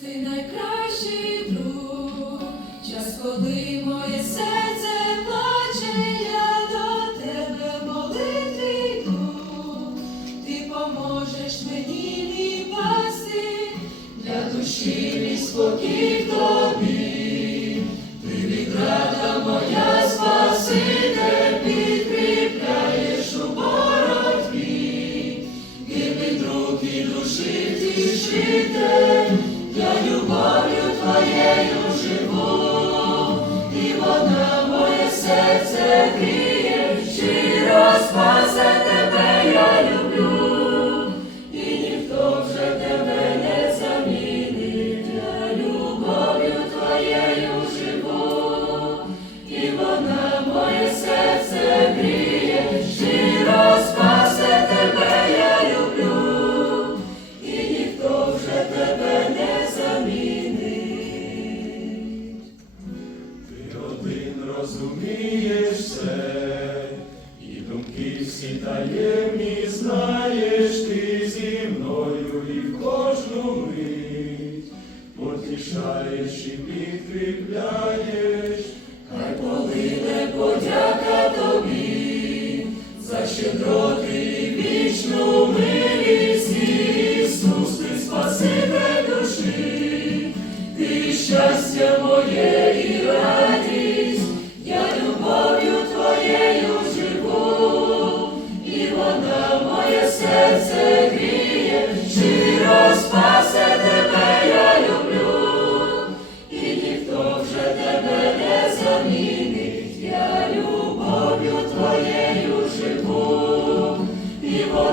Ти найкращий друг, час, коли моє серце плаче, я до тебе молитві йду. Ти поможеш мені мій пасти, для душі мій спокій в тобі. Ти відрада моя спаситель, підкріпляєш у боротьбі. Вірний друг і душі втішитель, розумієш все, і думки всі таємні знаєш ти зі мною і в кожну мить потішаєш і підкріпляєш. Хай полине подяка тобі за щедроти і вічну Senhor.